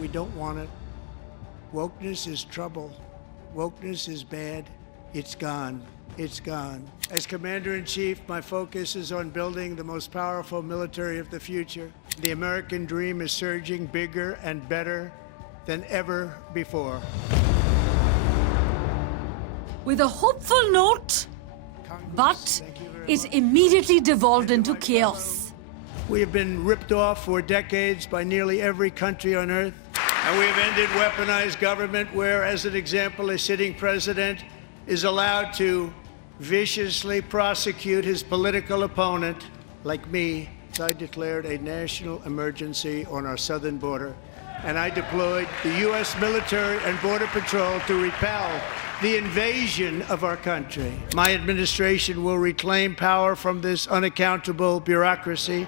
We don't want it. Wokeness is trouble. Wokeness is bad. It's gone. It's gone. As Commander-in-Chief, my focus is on building the most powerful military of the future. The American dream is surging bigger and better than ever before. With a hopeful note, but it immediately devolved into chaos. We have been ripped off for decades by nearly every country on earth. And we have ended weaponized government where, as an example, a sitting president is allowed to viciously prosecute his political opponent, like me. I declared a national emergency on our southern border, and I deployed the U.S. military and Border Patrol to repel the invasion of our country. My administration will reclaim power from this unaccountable bureaucracy.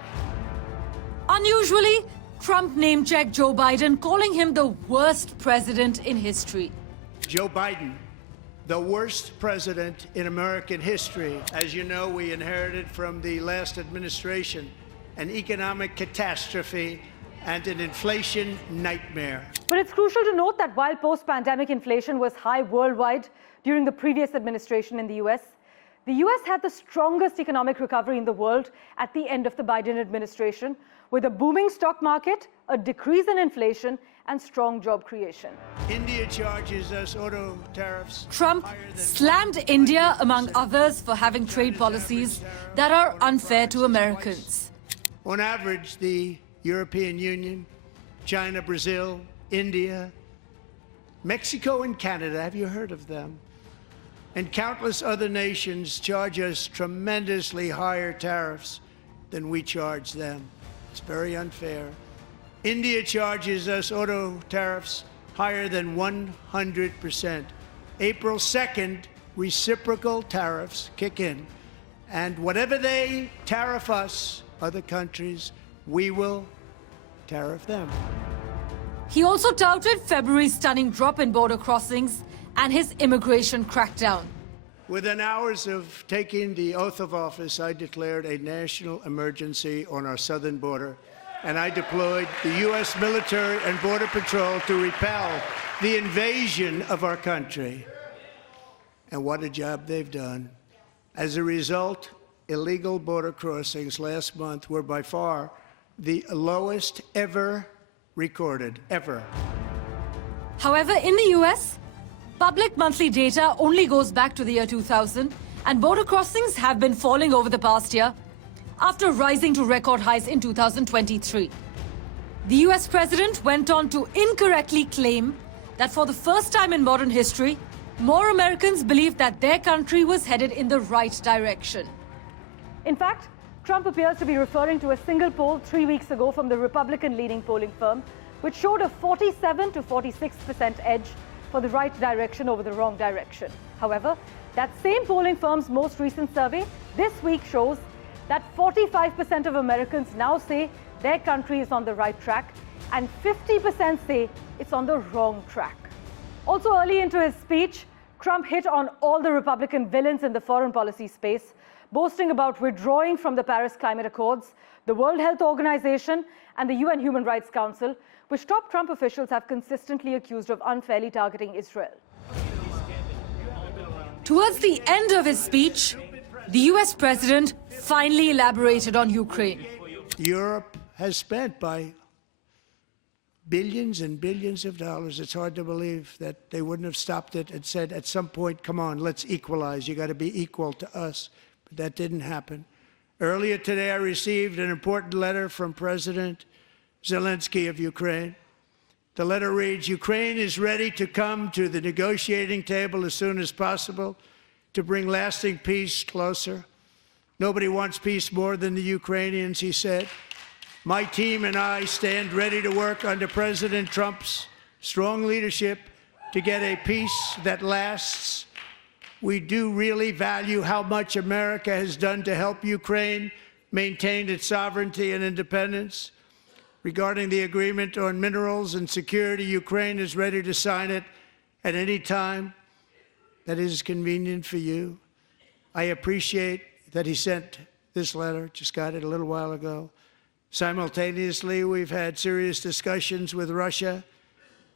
Unusually, Trump name-checked Joe Biden, calling him the worst president in history. Joe Biden, the worst president in American history. As you know, we inherited from the last administration an economic catastrophe and an inflation nightmare. But it's crucial to note that while post-pandemic inflation was high worldwide during the previous administration in the U.S., the U.S. had the strongest economic recovery in the world at the end of the Biden administration, with a booming stock market, a decrease in inflation, and strong job creation. India charges us auto tariffs. Trump slammed India, among others, for having trade policies that are unfair to Americans. On average, the European Union, China, Brazil, India, Mexico, and Canada, have you heard of them? And countless other nations charge us tremendously higher tariffs than we charge them. It's very unfair. India charges us auto tariffs higher than 100%. April 2nd, reciprocal tariffs kick in. And whatever they tariff us, other countries, we will tariff them. He also touted February's stunning drop in border crossings and his immigration crackdown. Within hours of taking the oath of office, I declared a national emergency on our southern border, and I deployed the U.S. military and Border Patrol to repel the invasion of our country. And what a job they've done. As a result, illegal border crossings last month were by far the lowest ever recorded, ever. However, in the U.S., public monthly data only goes back to the year 2000, and border crossings have been falling over the past year after rising to record highs in 2023. The U.S. president went on to incorrectly claim that for the first time in modern history, more Americans believed that their country was headed in the right direction. In fact, Trump appears to be referring to a single poll 3 weeks ago from the Republican-leading polling firm, which showed a 47 to 46% edge for the right direction over the wrong direction. However, that same polling firm's most recent survey this week shows that 45% of Americans now say their country is on the right track, and 50% say it's on the wrong track. Also, early into his speech, Trump hit on all the Republican villains in the foreign policy space, boasting about withdrawing from the Paris Climate Accords, the World Health Organization, and the UN Human Rights Council, which top Trump officials have consistently accused of unfairly targeting Israel. Towards the end of his speech, the U.S. president finally elaborated on Ukraine. Europe has spent by billions and billions of dollars. It's hard to believe that they wouldn't have stopped it and said at some point, come on, let's equalize. You got to be equal to us. But that didn't happen. Earlier today, I received an important letter from President Zelensky of Ukraine. The letter reads, Ukraine is ready to come to the negotiating table as soon as possible to bring lasting peace closer. Nobody wants peace more than the Ukrainians, he said. My team and I stand ready to work under President Trump's strong leadership to get a peace that lasts. We do really value how much America has done to help Ukraine maintain its sovereignty and independence. Regarding the agreement on minerals and security, Ukraine is ready to sign it at any time that is convenient for you. I appreciate that he sent this letter, just got it a little while ago. Simultaneously, we've had serious discussions with Russia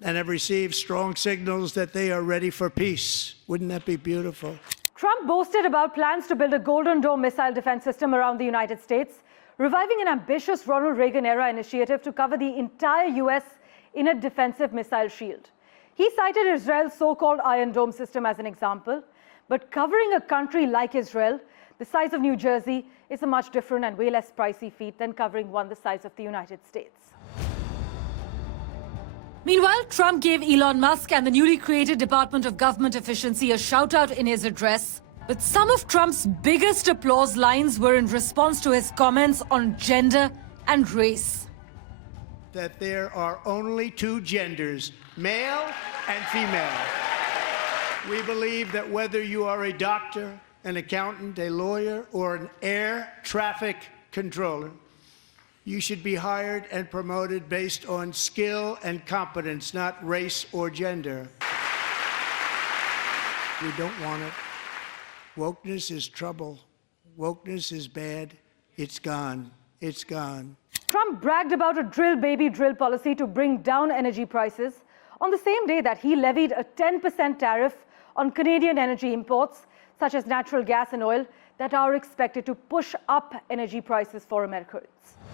and have received strong signals that they are ready for peace. Wouldn't that be beautiful? Trump boasted about plans to build a Golden Dome missile defense system around the United States, reviving an ambitious Ronald Reagan-era initiative to cover the entire U.S. in a defensive missile shield. He cited Israel's so-called Iron Dome system as an example, but covering a country like Israel, the size of New Jersey, is a much different and way less pricey feat than covering one the size of the United States. Meanwhile, Trump gave Elon Musk and the newly created Department of Government Efficiency a shout-out in his address. But some of Trump's biggest applause lines were in response to his comments on gender and race. That there are only two genders, male and female. We believe that whether you are a doctor, an accountant, a lawyer, or an air traffic controller, you should be hired and promoted based on skill and competence, not race or gender. We don't want it. Wokeness is trouble. Wokeness is bad. It's gone. It's gone. Trump bragged about a drill, baby, drill policy to bring down energy prices on the same day that he levied a 10% tariff on Canadian energy imports, such as natural gas and oil, that are expected to push up energy prices for Americans.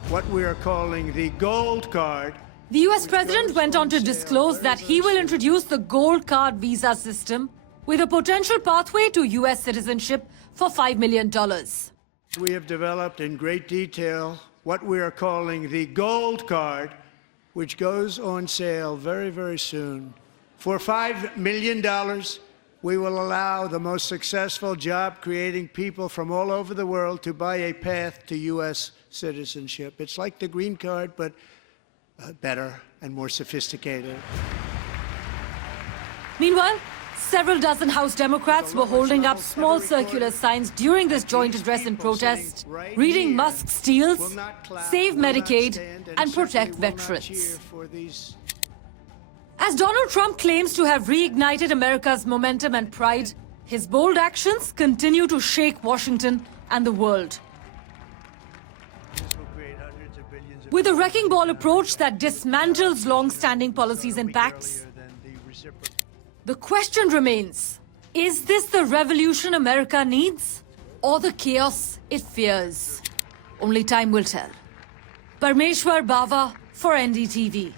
What we are calling the gold card. The US president went on to disclose that he will introduce the gold card visa system with a potential pathway to US citizenship for $5 million. We have developed in great detail what we are calling the gold card, which goes on sale very, very soon. For $5 million, we will allow the most successful job-creating people from all over the world to buy a path to U.S. citizenship. It's like the green card, but better and more sophisticated. Meanwhile, several dozen House Democrats were holding up small circular signs during this joint address in protest, reading Musk's deals, save Medicaid, and protect veterans. As Donald Trump claims to have reignited America's momentum and pride, his bold actions continue to shake Washington and the world. With a wrecking ball approach that dismantles long-standing policies and pacts, the question remains, is this the revolution America needs or the chaos it fears? Only time will tell. Parmeshwar, Bawa for NDTV.